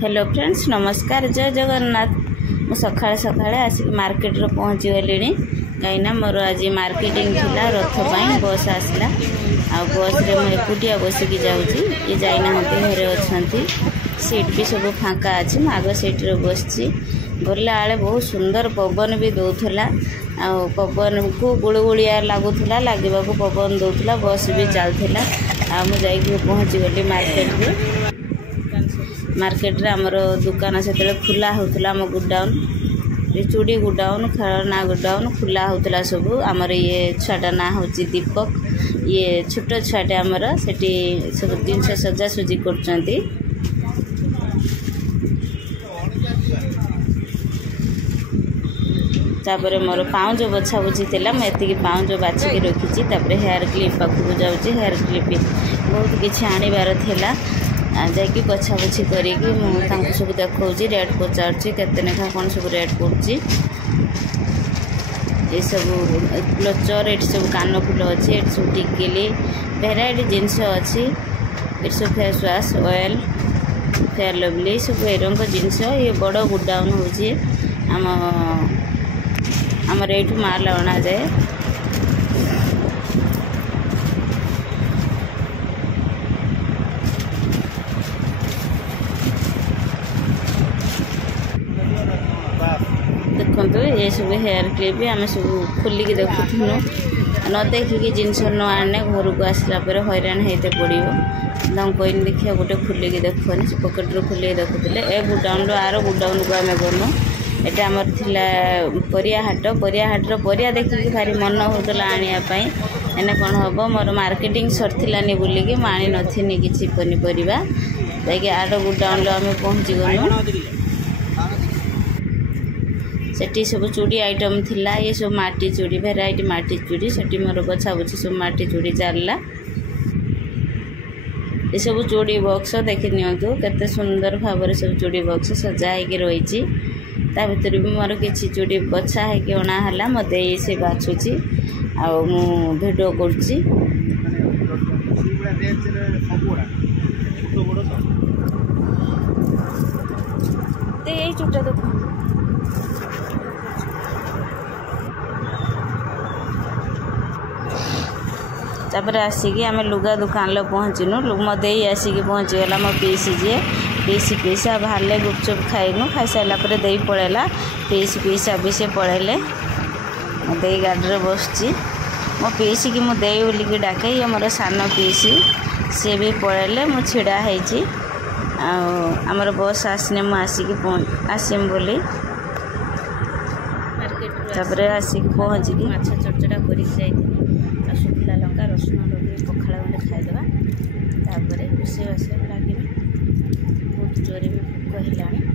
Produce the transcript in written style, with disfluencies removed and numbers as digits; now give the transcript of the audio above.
Hello friends नमस्कार जय जगन्नाथ। मु सकाଳେ सकाळे आसिक मार्केट रो पहुँची गलिणी कहीं मोर आज मार्केटिंग थिला रथ पाई बस आसला आ बस रे मैं एकुटिया बसिकी जाऊँगी ये जाइना घरे अच्छी सीट भी सब फाँका अच्छी आग सीट रे बसची गला आले बहुत सुंदर पवन भी दौला आ पवन को गुड़गुड़िया लगुला लगे पवन दौला बस भी चलता आ मुझे पहुँची गली मार्केट रे आमर दुकान से खुला होता आम गोडाउन चूड़ी गोडाउन खेलना गोडाउन खुला होता सब आमर ये छुआटा ना हूँ दीपक ये छोट छुआटे आमर से सब जिन सजासुजी कर तापर मोर पाउज बछा बुझी थी मुझे पाउज बाछिकी रखी हेयर क्लिप पाखक जाऊँगी हेयर क्लिप बहुत किसी आनबार था जाकि बछा बुछी करी सब देखा रेट पचार केते लेखा कौन सब रेट पड़ी ये सब क्लोचर ये सब कान फुल अच्छे ये सब टिकिली भेराइटी जिनस अच्छी ये सब face wash oil fair lovely सब एरंग जिनस ये बड़ गोडाउन हूँ आमर ये माल अणा जाए देखो ये सब हेयर क्लिप आम सब खोलिकी देखुनु न देखिकी जिनस न आने घर को आसला हैरान होते पड़ो कहनी देखिए गोटे खोलिकी देखनी से पकेट रू खोलिकी देखुले ए गोडाउन आर गोडाउन को आम गलु ये आमर परिया हाट परिया देखिकी भारी मन होता आनापी एने कौन हम मोर मार्केटिंग सरलानी बुलिकी आनी नी किसी पनीपरिया जाकि आर गोडाउन आम पहुँची गलु सेठी सब चूड़ी आइटम थिला ये सब माटी चूड़ी भेराइटी माटी चूड़ी सेठी मोर बछा बुछी सब माटी चूड़ी चलला ये सब चूड़ी बक्स देखी नियंतु केते सुंदर भाव सब चूड़ी बक्स सजा होगी रही भर भी मोर किसी चूड़ी बछा है अणा है मो दे से बाछुची आ भिडियो करुच्ची यही चूटा देखो तापर आसिकी आम लुगा दुकान लो पहुँचनु मदे आसिकी पहुँचीगला मो पीसी जी पीसा बाहर गुपचुप खाइनु खाई सारा दे पड़ेला पीसा भी से पड़ेले मदे गाड़ी बसची मो पीसी की मुझे बोलिकी डाके ये मोर सान पीसी सी भी पड़ेले मु छिड़ा होती आमर बस आसने मुझे आसम बोली तापर आसिक पहुँचिकी माछ चटचटा कर शुखला लंका रसुण लगे पखाड़ गंडे खाईदे रोषेईबास लगे बहुत जोरे भी भोक है